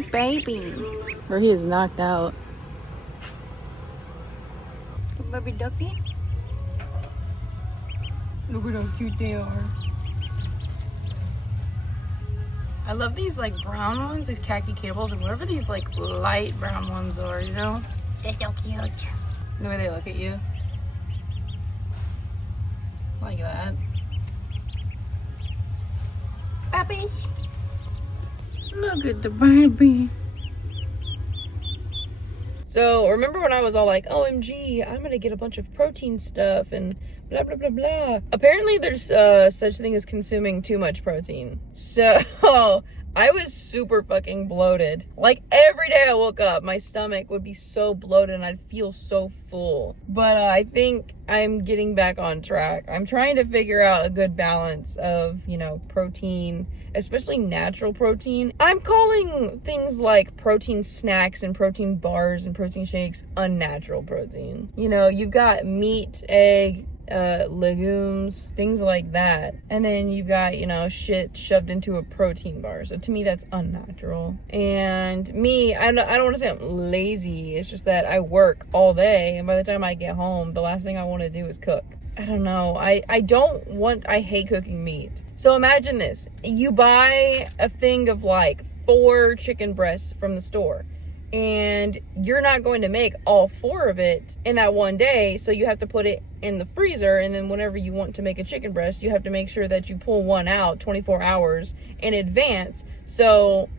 big baby. Or he is knocked out. Baby ducky. Look at how cute they are. I love these like brown ones, these khaki cables, and whatever these like light brown ones are, you know? They're so cute. The way they look at you. Like that. Baby. Look at the baby. So, remember when I was all like, OMG, I'm gonna get a bunch of protein stuff and blah, blah, blah, blah. Apparently, there's such thing as consuming too much protein. So, I was super fucking bloated. Like, every day I woke up, my stomach would be so bloated and I'd feel so full. But I think I'm getting back on track. I'm trying to figure out a good balance of, you know, protein, especially natural protein. I'm calling things like protein snacks and protein bars and protein shakes unnatural protein. You know, you've got meat, egg, legumes, things like that, and then you've got, you know, shit shoved into a protein bar. So to me, that's unnatural. And me, I don't want to say I'm lazy. It's just that I work all day, and by the time I get home, the last thing I want to do is cook. I don't know. I hate cooking meat. So imagine this. You buy a thing of like 4 chicken breasts from the store, and you're not going to make all 4 of it in that one day, so you have to put it in the freezer, and then whenever you want to make a chicken breast, you have to make sure that you pull one out 24 hours in advance. So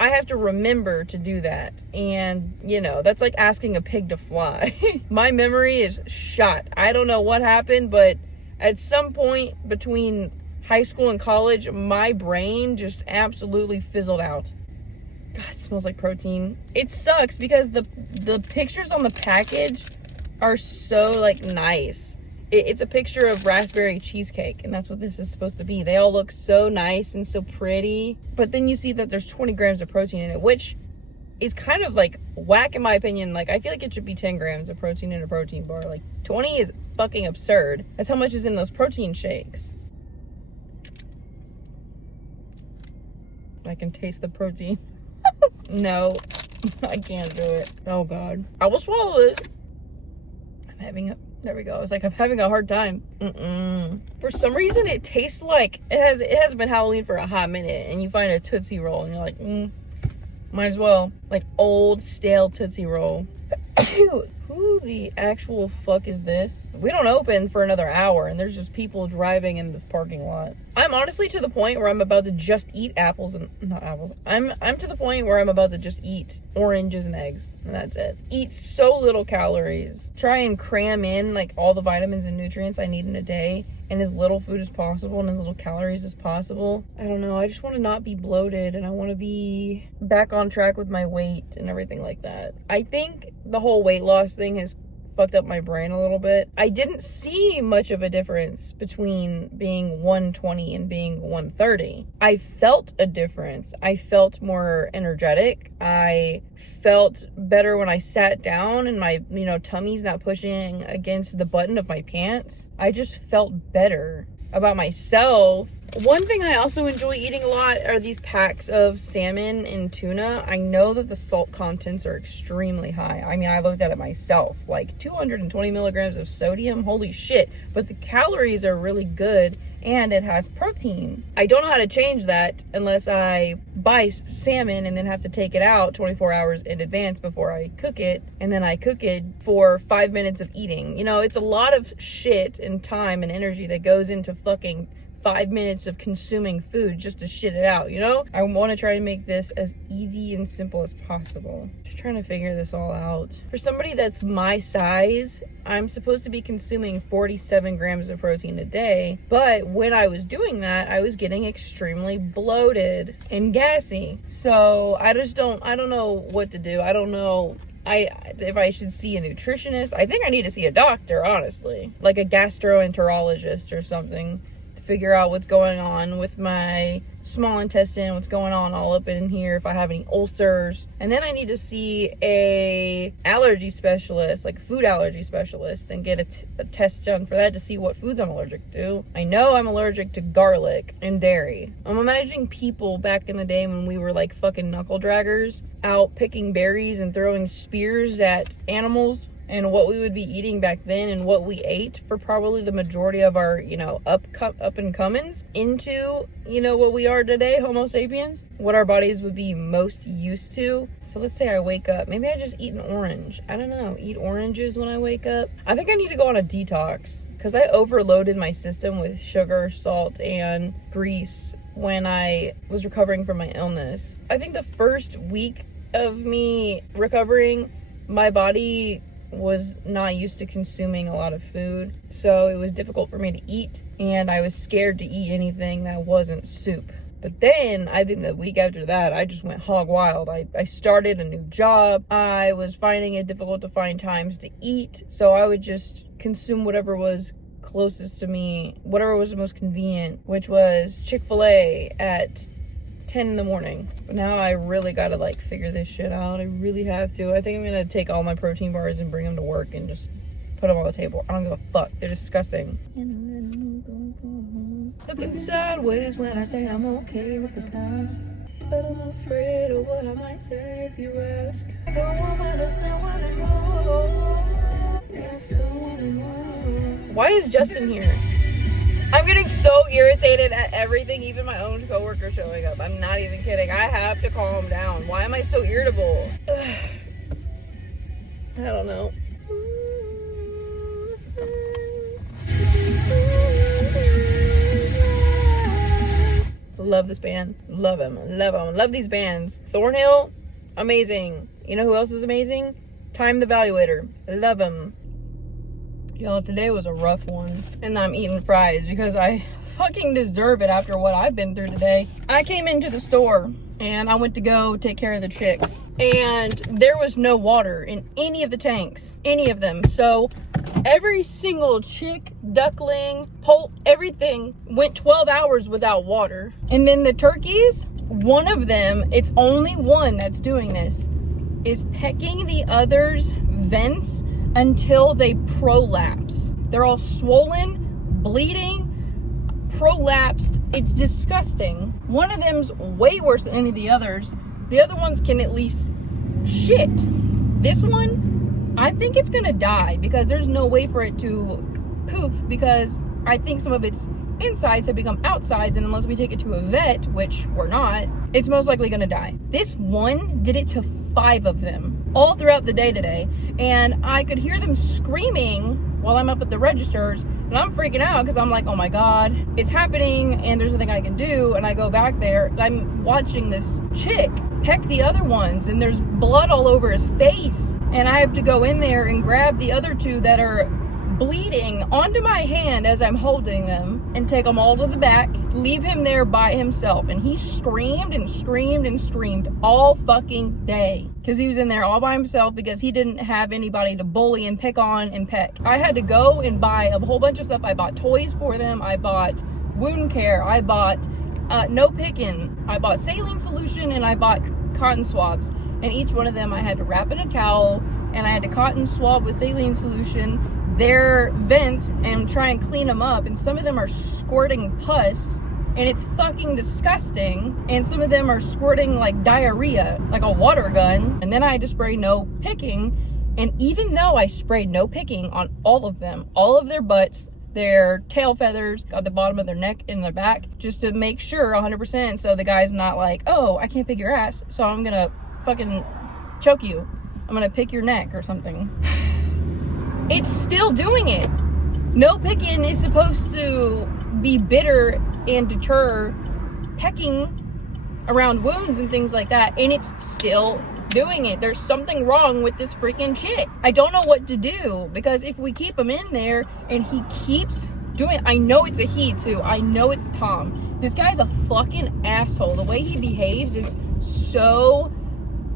I have to remember to do that, and you know, that's like asking a pig to fly. My memory is shot. I don't know what happened, but at some point between high school and college, my brain just absolutely fizzled out. God, it smells like protein. It sucks because the pictures on the package are so like nice. It's a picture of raspberry cheesecake, and that's what this is supposed to be. They all look so nice and so pretty, but then you see that there's 20 grams of protein in it, which is kind of like whack in my opinion. Like, I feel like it should be 10 grams of protein in a protein bar. Like, 20 is fucking absurd. That's how much is in those protein shakes. I can taste the protein. No, I can't do it. Oh God. I will swallow it. There we go. It's like I'm having a hard time. For some reason, it tastes like it hasn't been Halloween for a hot minute, and you find a Tootsie Roll, and you're like, might as well. Like old stale Tootsie Roll. Who the actual fuck is this? We don't open for another hour, and there's just people driving in this parking lot. I'm honestly to the point where I'm about to just eat apples and not apples. I'm to the point where I'm about to just eat oranges and eggs, and that's it. Eat so little calories. Try and cram in like all the vitamins and nutrients I need in a day, and as little food as possible and as little calories as possible. I don't know. I just want to not be bloated, and I want to be back on track with my weight and everything like that. I think the whole weight loss thing has fucked up my brain a little bit. I didn't see much of a difference between being 120 and being 130. I felt a difference. I felt more energetic. I felt better when I sat down and my, you know, tummy's not pushing against the button of my pants. I just felt better about myself. One thing I also enjoy eating a lot are these packs of salmon and tuna. I know that the salt contents are extremely high. I mean, I looked at it myself, like 220 milligrams of sodium. Holy shit. But the calories are really good, and it has protein. I don't know how to change that unless I buy salmon and then have to take it out 24 hours in advance before I cook it, and then I cook it for 5 minutes of eating. You know, it's a lot of shit and time and energy that goes into fucking 5 minutes of consuming food just to shit it out, you know? I want to try to make this as easy and simple as possible. Just trying to figure this all out. For somebody that's my size, I'm supposed to be consuming 47 grams of protein a day, but when I was doing that, I was getting extremely bloated and gassy. So I don't know what to do. I don't know if I should see a nutritionist. I think I need to see a doctor, honestly, like a gastroenterologist or something, figure out what's going on with my small intestine, what's going on all up in here, if I have any ulcers. And then I need to see a allergy specialist, like a food allergy specialist, and get a test done for that to see what foods I'm allergic to. I know I'm allergic to garlic and dairy. I'm imagining people back in the day when we were like fucking knuckle draggers out picking berries and throwing spears at animals, and what we would be eating back then and what we ate for probably the majority of our, up and comings into, what we are today, Homo sapiens, what our bodies would be most used to. So let's say I wake up, maybe I just eat an orange. I don't know, eat oranges when I wake up. I think I need to go on a detox because I overloaded my system with sugar, salt, and grease when I was recovering from my illness. I think the first week of me recovering, my body was not used to consuming a lot of food, so it was difficult for me to eat, and I was scared to eat anything that wasn't soup. But then I think the week after that, I just went hog wild. I started a new job. I was finding it difficult to find times to eat, so I would just consume whatever was closest to me, whatever was the most convenient, which was Chick-fil-A at 10 in the morning. But now I really gotta figure this shit out. I really have to. I think I'm gonna take all my protein bars and bring them to work and just put them on the table. I don't give a fuck. They're disgusting. Looking sideways when I say I'm okay with the past, but I'm afraid of what I might say if you ask. I don't want my less than one and more. Yes, one and more. Why is Justin here? I'm getting so irritated at everything, even my own coworker showing up. I'm not even kidding. I have to calm down. Why am I so irritable? I don't know. Love this band. Love them. Love them. Love these bands. Thornhill, amazing. You know who else is amazing? Time the Evaluator. Love them. Y'all, today was a rough one, and I'm eating fries because I fucking deserve it after what I've been through today. I came into the store and I went to go take care of the chicks, and there was no water in any of the tanks, any of them. So every single chick, duckling, poult, everything went 12 hours without water. And then the turkeys, one of them, it's only one that's doing this, is pecking the other's vents until they prolapse. They're all swollen, bleeding, prolapsed. It's disgusting. One of them's way worse than any of the others. The other ones can at least shit. This one, I think it's gonna die because there's no way for it to poof, because I think some of its insides have become outsides, and unless we take it to a vet, which we're not, it's most likely gonna die. This one did it to 5 of them all throughout the day today, and I could hear them screaming while I'm up at the registers, and I'm freaking out because I'm like, oh my god, it's happening and there's nothing I can do. And I go back there and I'm watching this chick peck the other ones, and there's blood all over his face, and I have to go in there and grab the other 2 that are bleeding onto my hand as I'm holding them and take them all to the back, leave him there by himself. And he screamed and screamed and screamed all fucking day because he was in there all by himself because he didn't have anybody to bully and pick on and peck. I had to go and buy a whole bunch of stuff. I bought toys for them. I bought wound care. I bought no picking. I bought saline solution, and I bought cotton swabs. And each one of them I had to wrap in a towel, and I had to cotton swab with saline solution their vents and try and clean them up. And some of them are squirting pus, and it's fucking disgusting. And some of them are squirting like diarrhea, like a water gun. And then I had to spray no picking. And even though I sprayed no picking on all of them, all of their butts, their tail feathers, at the bottom of their neck and their back, just to make sure 100%, so the guy's not like, oh, I can't pick your ass, so I'm gonna fucking choke you. I'm gonna pick your neck or something. It's still doing it. No picking is supposed to be bitter and deter pecking around wounds and things like that, and it's still doing it. There's something wrong with this freaking chick. I don't know what to do, because if we keep him in there and he keeps doing it, I know it's a he too. I know it's Tom. This guy's a fucking asshole. The way he behaves is so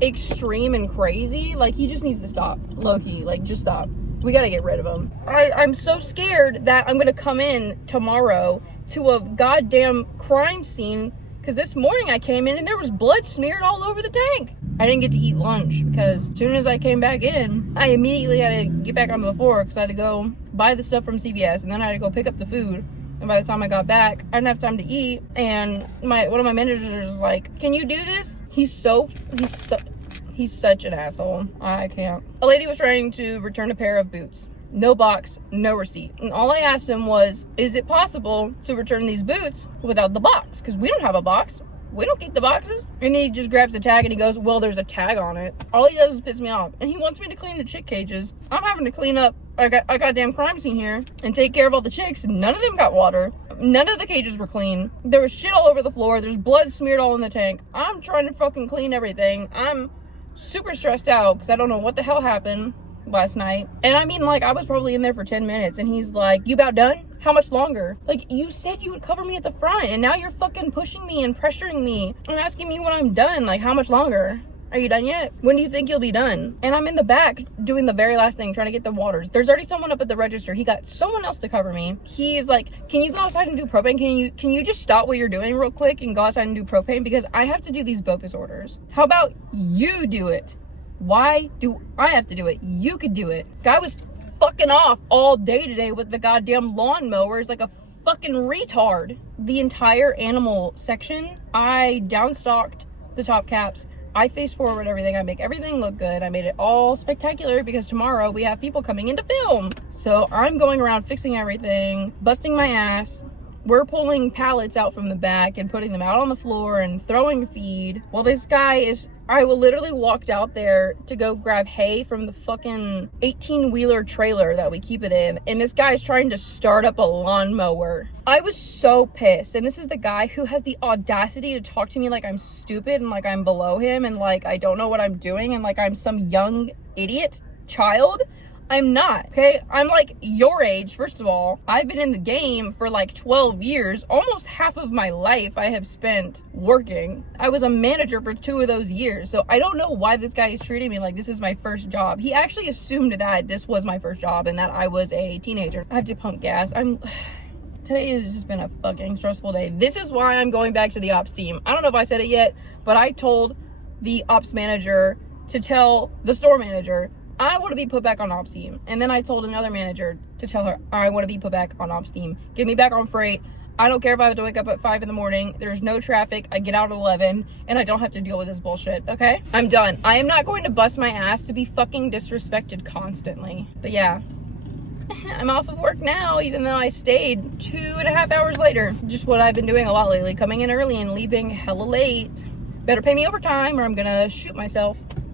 extreme and crazy. Like, he just needs to stop. Low-key, like, just stop. We gotta get rid of him. I'm so scared that I'm gonna come in tomorrow to a goddamn crime scene, because this morning I came in and there was blood smeared all over the tank. I didn't get to eat lunch because as soon as I came back in, I immediately had to get back onto the floor because I had to go buy the stuff from CVS, and then I had to go pick up the food. And by the time I got back, I didn't have time to eat. And one of my managers was like, "Can you do this?" He's such an asshole. I can't. A lady was trying to return a pair of boots. No box, no receipt. And all I asked him was, is it possible to return these boots without the box? Because we don't have a box. We don't keep the boxes. And he just grabs the tag and he goes, well, there's a tag on it. All he does is piss me off. And he wants me to clean the chick cages. I'm having to clean up a goddamn crime scene here and take care of all the chicks. None of them got water. None of the cages were clean. There was shit all over the floor. There's blood smeared all in the tank. I'm trying to fucking clean everything. I'm super stressed out because I don't know what the hell happened last night. And I mean, like, I was probably in there for 10 minutes and he's like, you about done? How much longer? Like, you said you would cover me at the front and now you're fucking pushing me and pressuring me and asking me when I'm done. Like, how much longer? Are you done yet? When do you think you'll be done? And I'm in the back doing the very last thing, trying to get the waters. There's already someone up at the register. He got someone else to cover me. He's like, can you go outside and do propane? Can you just stop what you're doing real quick and go outside and do propane? Because I have to do these BOPUS orders. How about you do it? Why do I have to do it? You could do it. Guy was fucking off all day today with the goddamn lawnmowers like a fucking retard. The entire animal section, I downstocked the top caps. I face forward everything. I make everything look good. I made it all spectacular because tomorrow we have people coming in to film. So I'm going around fixing everything, busting my ass. We're pulling pallets out from the back and putting them out on the floor and throwing feed. Well, this guy is, I literally walked out there to go grab hay from the fucking 18-wheeler trailer that we keep it in. And this guy is trying to start up a lawnmower. I was so pissed. And this is the guy who has the audacity to talk to me like I'm stupid and like I'm below him and like I don't know what I'm doing and like I'm some young idiot child. I'm not, okay? I'm like your age, first of all. I've been in the game for like 12 years. Almost half of my life I have spent working. I was a manager for 2 of those years. So I don't know why this guy is treating me like this is my first job. He actually assumed that this was my first job and that I was a teenager. I have to pump gas. Today has just been a fucking stressful day. This is why I'm going back to the ops team. I don't know if I said it yet, but I told the ops manager to tell the store manager I want to be put back on ops team. And then I told another manager to tell her I want to be put back on ops team. Get me back on freight. I don't care if I have to wake up at 5 in the morning. There's no traffic. I get out at 11 and I don't have to deal with this bullshit, okay? I'm done. I am not going to bust my ass to be fucking disrespected constantly. But yeah, I'm off of work now, even though I stayed 2.5 hours later. Just what I've been doing a lot lately. Coming in early and leaving hella late. Better pay me overtime or I'm gonna shoot myself.